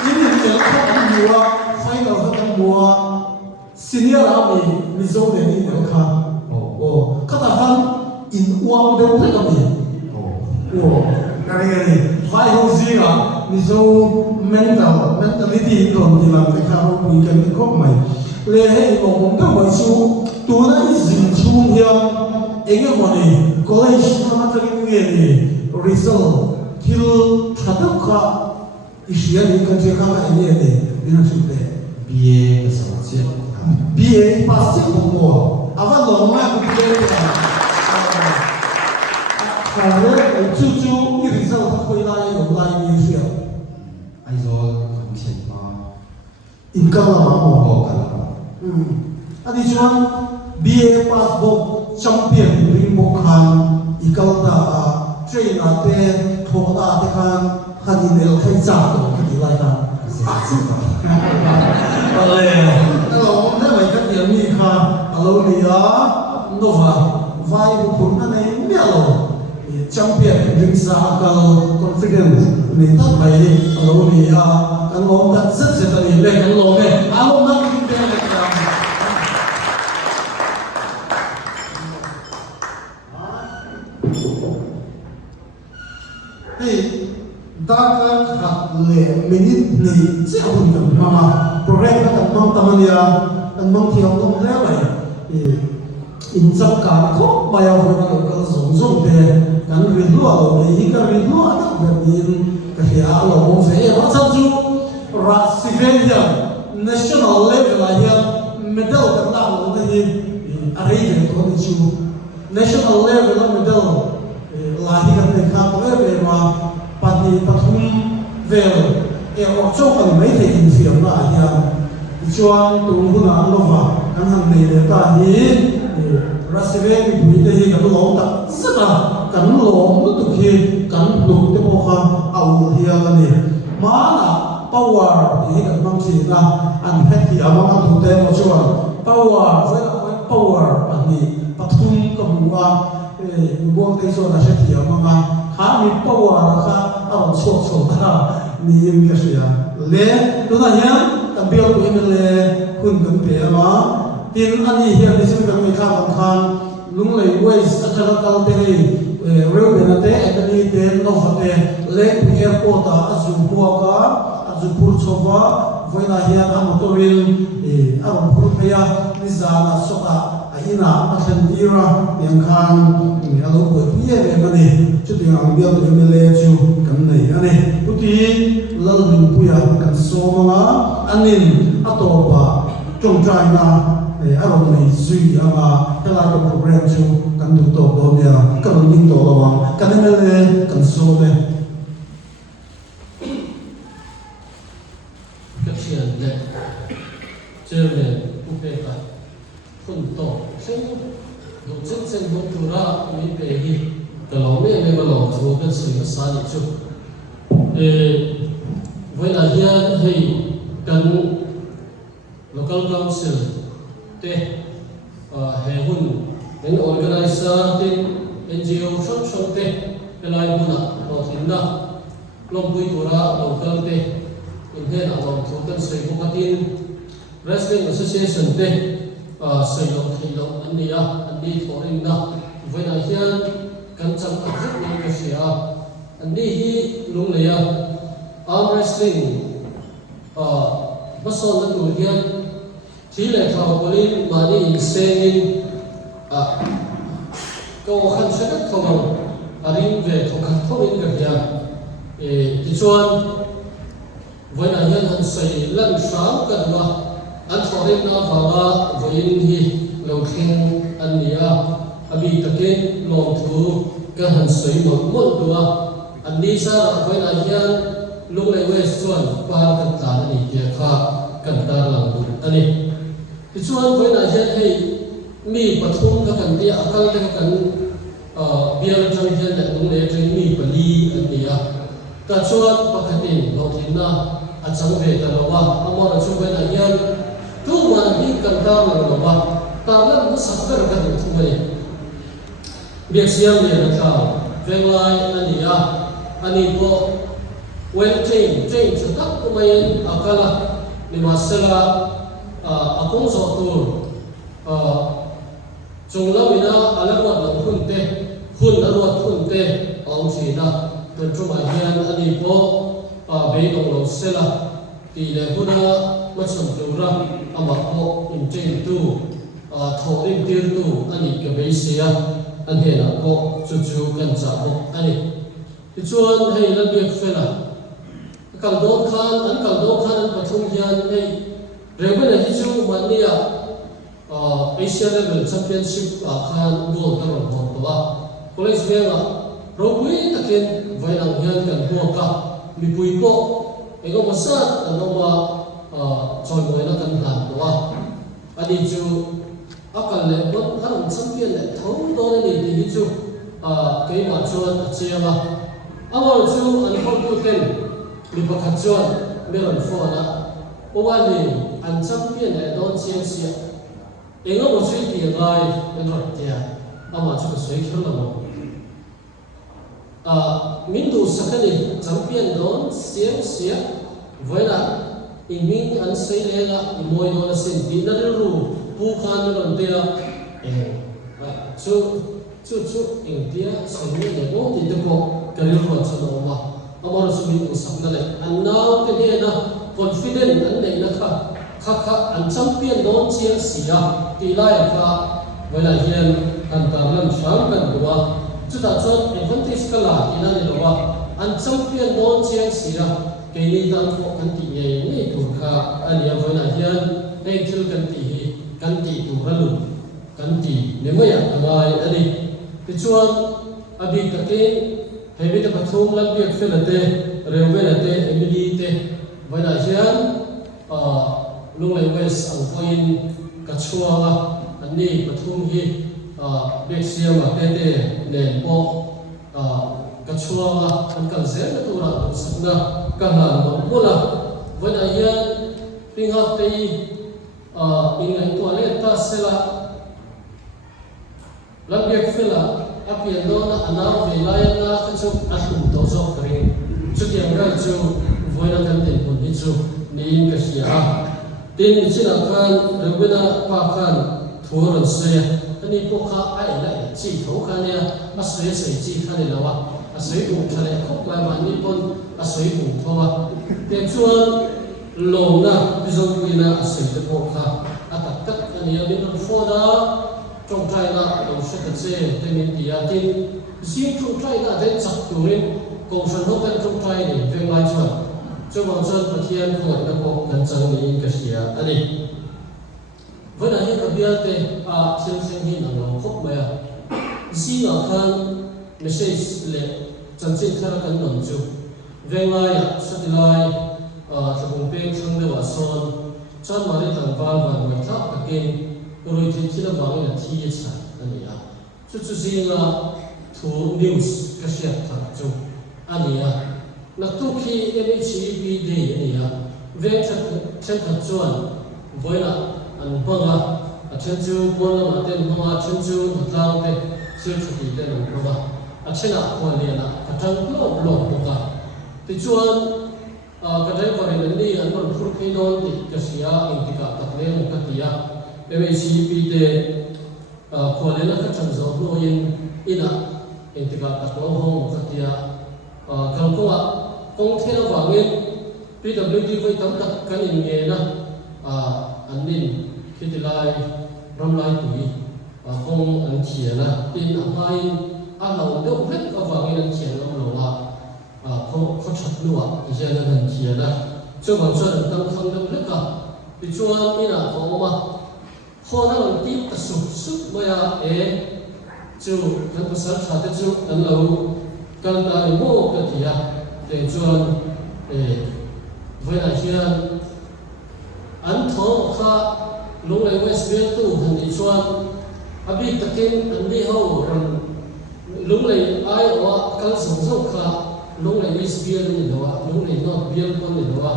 những điều khác mùa phai đầu khác mùa senior army mizo để đi được khác các bạn in uang đều rất là nhiều cái này phai hồ gì à mizo mentality còn thì làm cái khác mình cần cái gốc mày le he mo mo ka mo chu tu na izin chu hiam enge mo ni college na ta ki nge ni result til thadam kha isian kan je kha ani ani ina chute BA ka sama chia BA pass che ko avan lo ma ku BA ka kare chu chu i result ka khoi lai yo lai ni sia ai zo kan chen ma in ka la ma mo ho kan ani chuan BA pass bo champion ring mo khan ikal ta train ate thoda te khan khadi nel khai cha to khadi lai ta ale alo na mai ka ti mi kha alo ni a nova vai bu phun na nei me alo champion ring sa kal confidence ni ta mai alo ni a kan lom ta zat zat ni le kan lom me alo na ki te le ka Data khat le minute ni che hun kan mama program ka kan mong tamania kan mong thiam dong le lai in chak ka kho ba ya ho ka ka zong zong te kan ri lu a lo hi ka ri lu a ka ba min ka hia lo mo fe ma cha chu ra civilian national level a ya medal kan la lo ni a ri ke ko ni chu national level a medal la hi ka te kha ko be ma pati pathum vel orchok an mai the in fiam na ya chuan tu huna lova kan han nei le ta hi rasive mi bui te hi kan lo ta sata kan lo mu tu khi kan lu te po kha au hi ya ni ma na power hi kan mang chi na an het hi ama ma tu te mo chuan power ani pathum ka buwa buang te so na het hi ama ma khá mi power khá ao chốt chốt ta ni im cái gì à lẽ tôi nói nhá tạm biệt của em là hun cần bé mà tiền anh ấy hiện tại xin cần người khác bằng khan lúc này quay sát ra câu thế rêu bên thế anh ấy tiền nó phải thế lẽ của airport à dùng qua cả dùng pur chova với là hiện anh tôi will anh pur phải đi ra là số à ina akan tira yang kan alo buat dia begini cuti ambil tu meleju kan ni ane cuti lalu puya kan somanga anin atau apa trong trai na aron ni zui ama hela ko program ju kan tu to do dia kan ning to lawang kan mele kan so de kasihan deh cewek upeka phun to sinh đủ chất sinh đủ thứ ra mới về đi từ lâu mấy mà lòng thua cái sự nó xa đi chút với là hiện thì cần local council te hệ hun những organizer te NGO shop shop te cái lại buna nó thì na lòng bui thua ra local te in thế nào lòng thua cái sự của tin wrestling association te sử dụng thì lượng anh đi thổi in đó với là hiện cần chăm sóc rất nhiều cái gì anh đi hi lúc này arm wrestling bắt son nó tụi hiện chỉ là thao police mà đi xem câu khăn sẽ rất thầu ring về thầu khăn thầu in cái gì thì chuan với là hiện hắn xây lần sáng cần mà anh thổi in nó vào với hi lâu khen anh nia abi takin long thu cái hành suy một môn tua anh đi xa với là hiện lúc này với xuân qua cần ta anh đi kha cần ta làm buồn anh thì xuân với là hiện hay mi bắt thung cái cần đi akal cái cần biar trong hiện là lúc này cái mi bali anh nia ta xuân bắt tin lâu thiên na anh chẳng về ta lâu ba amma là xuân với là hiện tu mà đi cần ta làm lâu ba ta là nó sắp cái cái được thu về việc xem liền là sao về lại anh đi bộ when change cho tất cả mấy akala ni masala akong so tu chung la mina ala wat la hun la wat hun te ong si na tu chu mai hian anh đi bộ be dong lo sela ti le huna ma cham tu ra ama ko in change tu thọ rin tiêu tu anh đi cái bấy xia anh hiện là có chú chú cần trả một anh ti chuan hei la biak fela kal dom khan an pathum hian hei rebel hi chu mania Asia level championship khan gold ta ron hon towa college venga robui takin vailang hian kan huaka mi pui ko ego masa anoma choi moina kan han towa ani chu akal le bon harum champion le thong do ne ni ti chu ke ma chuan chiama awal chu an khol tu ten mi pakhat chuan meron phone owali an champion le don chiang sia enga mo chui ti ngai en rot tia ama chu soi khol lo min du sakani champion don chiang sia voila in min an sei le la moi don sen ti na ru pu khan ron tia chu India sami le bo ti de ko kari ro chu no ma amar su min du sakna le an now te de na confident an nei na kha an champion don chiang sia ti lai kha voila hian an ta lam sham kan duwa chu ta chon advantage kala ina ni lo wa an champion don chiang sia ke ni tan ko kan ti nge ni tu kha ani a voila hian ei thil kan ti hi kan ti tu ralu kan ti ne ma ya ngai ani ti chuan abi takin hebi ta pathum lam biak felate rewelate emily te voila hian lunglei west ang point kachuanga ani pathum hi bexiama tete nen po kachuanga an kan zel tura sakna kana bola voila hian pinga te ingai toilet ta sela lambiak fela apian dona anau velaya na chu atum to zo kare chu tiang ra chu voila kan den pun ni chu ni ka sia tin china khan rebena pa khan thuron se ani po kha ai la chi tho khan ya asre se chi khan ni lawa asre bu thale khop la ma ni pon asre bu thowa te chuan lo na bizong ina asre te po kha atak tak ani ya bin foda trong trai na lo se ka che te min dia tin sim trong trai na de chak turin kong san ho kan trong trai ni veng lai chuan cho bọn chân và thiên khởi các bộ cần chân ní cái gì anh với lại những cái việc thế xem hi là nó khóc mày gì là khan message lệ chân chân theo cần đồng chú về ngay sát lại cho công ty trong đó son chân mà đi thằng van và người tháp cái kia rồi thì chỉ là bảo là thi sản anh chút chút gì là thu news cái gì thằng chú anh na tu khi MHCP day ni ha ve chen kha chuan voila an banga a chen chu bon ma ten ma chen chu tlang te sir chuti te no ba a chena ko le na ka tang lo ka ti chuan ka dai ko ren ni an mon phur khi don ti ka sia in ti ka tak le ka ti ya MHCP te ko le na ka chang zo no ina in ti ka tak lo hong ka ti ya kan ko công thiên là vàng nguyên PWD với tấm đặc cái nhìn nghề na an ninh khi thì lại ram lại tuổi công an thiền na tin an hai an lâu đâu hết có vàng nguyên an thiền lâu lâu không chặt lúa thì giờ nên an thiền na cho bọn cho được tâm không đâu hết cả thì cho anh là có mà họ đã làm tiếp cả sụp mà chú các bác sĩ trả tới chú an lâu cần ta đi mua cái gì để chuan với lại hiền anh thọ kha lúc này Westfield tu hành đi chuan abi takin anh đi hậu lúc này ai ở căn sống sâu kha lúc này Westfield đi đâu lúc này Northfield con đi đâu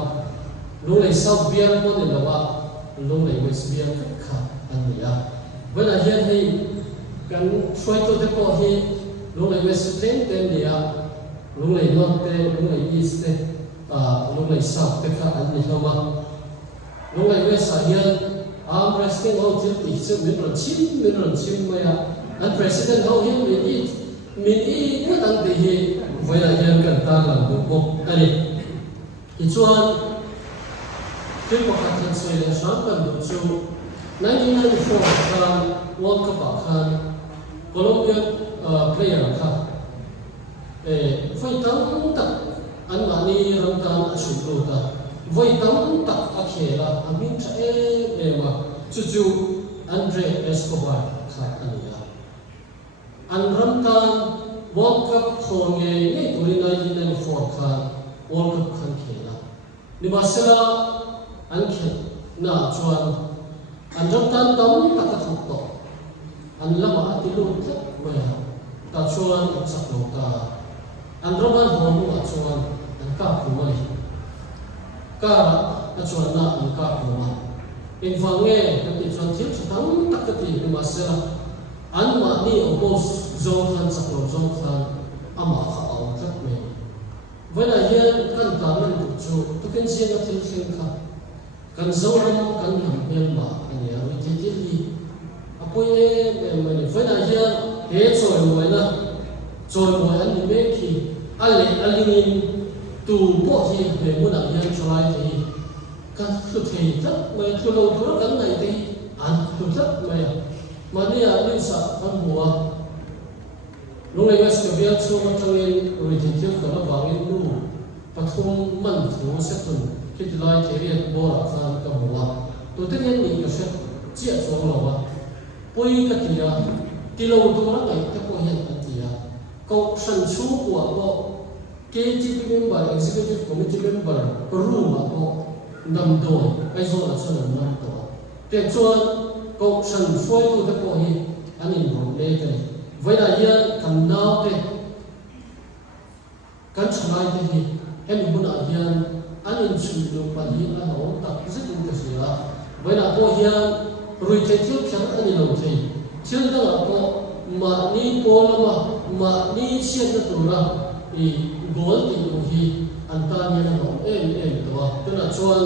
lúc này Southfield con đi đâu lúc này Westfield kha anh đi với lại hiền thì căn xoay tôi thấy có hi lúc này Westfield tên đi lúc này North te lúc này East te lúc này South te kha anh đi đâu mà lúc này West hiền arm wrestling hậu til ti chu min ron chim maya an president hậu hiền min i ko tang ti hi voi la hiền kan ta lang bu ani hi chuan phim một hạt thành soi là sáng gần một chu 1994 khan World Cup khan Colombian player khan voi tam tak an mani ram tan a chulu ta voi tam tak a khela amin tha ma chu Andre Escobar kha ania an ram tan World Cup khonge ni turina yin for kha World Cup khan khela ni masala an khe na chuan an ram tan tam tak a thuk to an lama atilu thak maya ta chuan an sak lo ta an roman homu a chuan an ka kumai ka a chuan na an ka kuma in fange ka ti chuan thil thang tak ka ti ni masela an ma ni opos zong khan sak lo zong khan ama kha au thak me vela hian kan ta man tu chu tu kan sia na thil thing kha kan zo ram kan ham mel ma ani a wi ti ti apoi e me vela hian he choi moi na choi moi an ni me ki ale alingin tu po hi me mun a hian try thi kan thu thei tak me thu lo thu kan nai ti an thu tak me mania lim sa kan bua lung le west ka chu ma tangin ri ti thil ka la wangin nu pathum man thu se tun kit lai theriat bora khan ka bua to te ni ka se chia chong lo wa poi ka tia ti lo tu ra ngai ka ko hian an tia ko san chu wa ko KTP member executive committee member room a ko nam do ai zo la chana nam to te chuan ko san foi tu te ko hi anin ro le te vai da hian kan nau te kan chalai te hi em buna hian anin chu lo pa hi a ho ta zit in te sia vai da ko hian rui te chu khan ani lo thei thil da ko ma ni polama ma ni sian na tu ra i goal ti ko hi antania na ho em to tuna chuan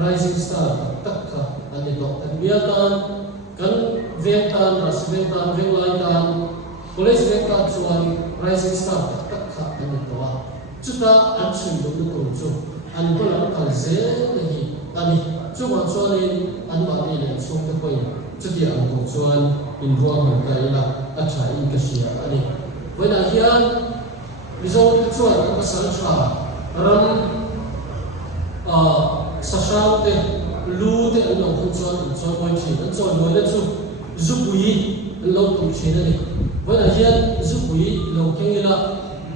rising star tak kha ani to an miatan kan vetan rasvetan velaitan college vetan chuan rising star tak kha ani to chuta an chin do ko chu an bola kal ze hi ani chuan chuan an ma ni le chung te koi chuti an ko chuan in ruwa man ta ila a tha in ka sia ani wena hian result chuan ka sal tha ram sasau te lu te an lo kun chuan moi thi an chuan moi na chu zupui an lo tu thi na ni wena hian zupui lo kengila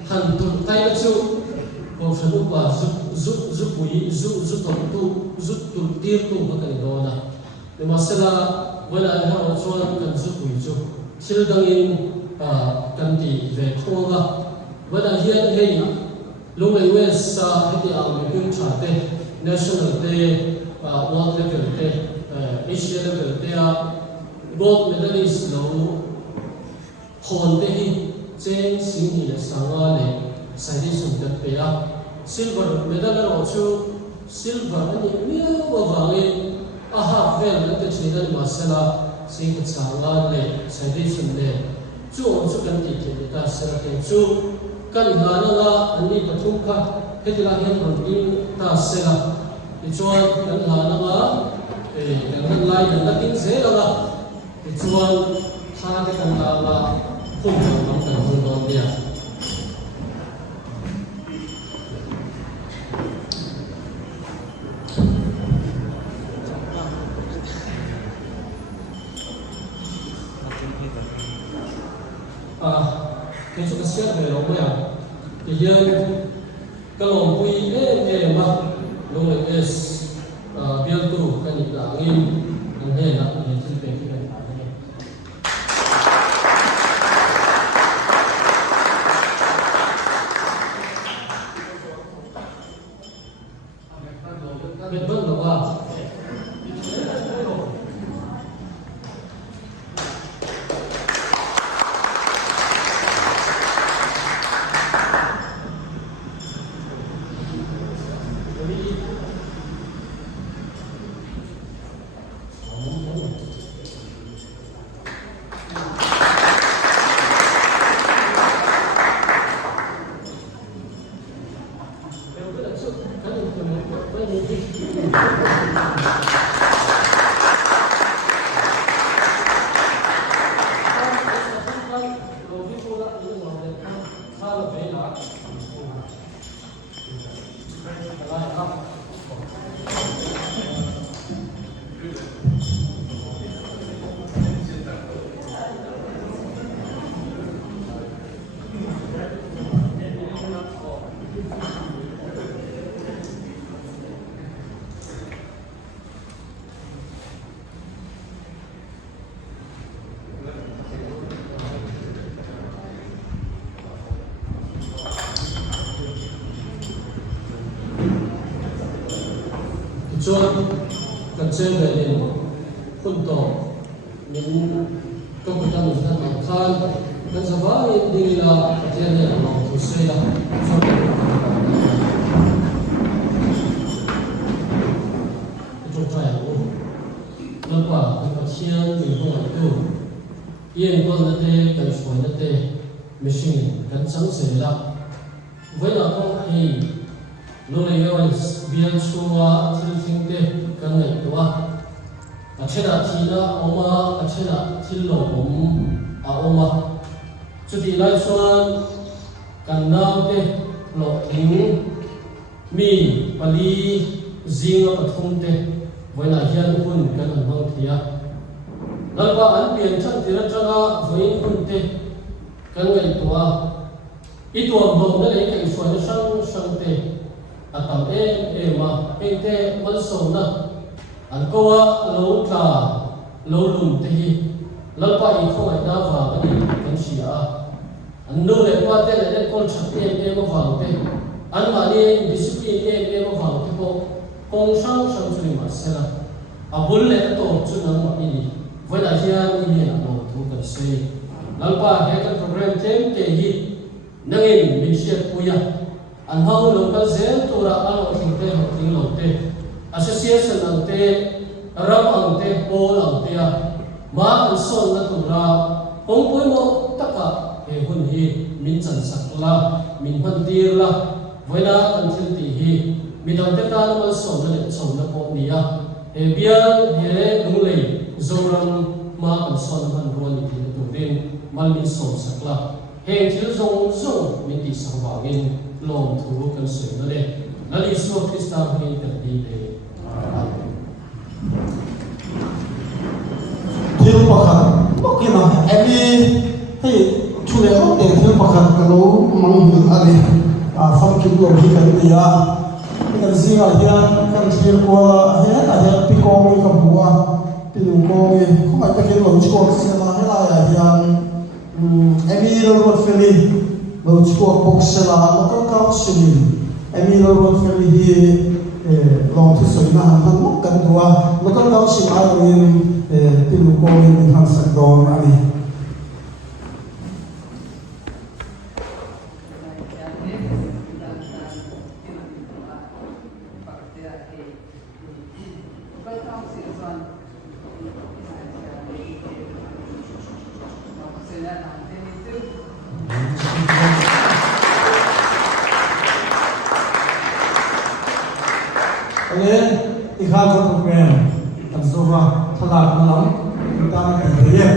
han tu tai na chu ko thanu pa zupui zu tu tir tu ka ni do na ni masala wala ha chuan kan zupui chu thil dangin kan ti ve thonga wala hian hei lungai west sa heti ang pin tha te national te world level te asia level te gold medalist lo hon te hi cheng sing ni le sanga le sai sun te pe a silver medal ro chu silver ani mia wa wangi a half vel na te china masala sing changa le sai sun le chu chu kan ti te ta sera te chu kan hana ani pathum kha hetila hian ron in ta sera ti chuan kan hana kan lai na tin zela ti chuan tha te kan la khum kan kan hu don dia cái chỗ cái xét về lòng mèo thì hiện cái lòng quy em mà lúc này es biên tu cái nhịp đảng in anh nghe là hiện trên về cái này bên vân là ba chuan kan che ve in kun to min ko ko ta min han khan kan sa ba ni ding la atian ne lo tu se la so to ta ya o lo kwa kan chian mi ho tu yen ko na te kan so na te machine kan sang se la với là con thì lúc này yêu anh biên xua thiên sinh thế cái này đúng không? À trên là thì là ông à trên là thiên lộ ông à ông à chú thì lại xuân cần nào thế lộ tiếng mi và đi riêng ở thôn thế với là hiện quân cái này không thì à lần qua anh biên chân thì là cho với quân thế cái này đúng không? Ít tuần bồng đó lấy cái số nó sang tệ, tầm em mà em thế vẫn sống nữa, anh cô lâu cả lâu lùm thế, lâu qua ít không ai đa vào cái gì cái gì anh nuôi lại qua thế này con chặt em mà vào thế, anh mà đi discipline em mà vào thế con sang chơi mà xem là, bốn lẽ tổ chức nó mà đi, với đại diện đi là đồ thu cần xây, lâu qua cái program thêm cái gì nangin minsiat puya an hau local zel tura alo thingte ho thing lote association ante ram ante pol ante ma an son na tura kong poi mo taka he hun hi min chan sakla min man tir la voina kan thil ti hi mi dang te ta no son na le chom na ko nia e biang he lung lei zoram ma kan son man ron ti tu rin mal min son sakla hẹn thiếu dùng mình đi sang vào in lòng thủ cần sửa nó đây là lý do Christa hiện tại đi để thiếu bậc hẳn bậc kia nào em đi hay chủ đề không để thiếu bậc hẳn cái lỗ mang hưởng anh phong kiến của khi cái gì cái gì là hiện cái thiếu qua hết là hiện bị con bị cầm búa bị dùng con không phải cái lỗ chuột xem là hết là hiện Emil Rodfeli, lo chuột bốc sela, lo cái cao sinh, Emil Rodfeli hi lòng thứ soi na han mốc cần qua, lo cái cao sinh ai in tin lu con in han sắc đòn ani. Again, ikhal ko program ang sofa salat na lang kita nagkakaya.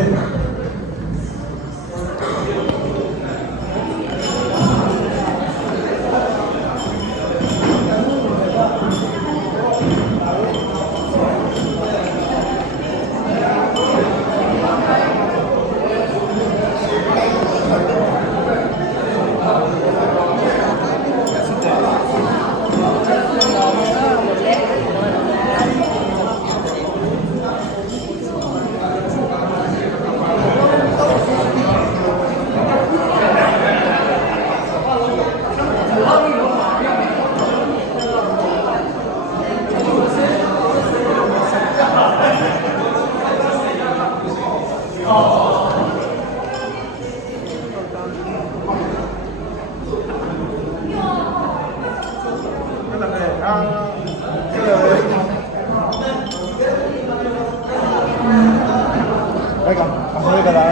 Venga, vamos a ver la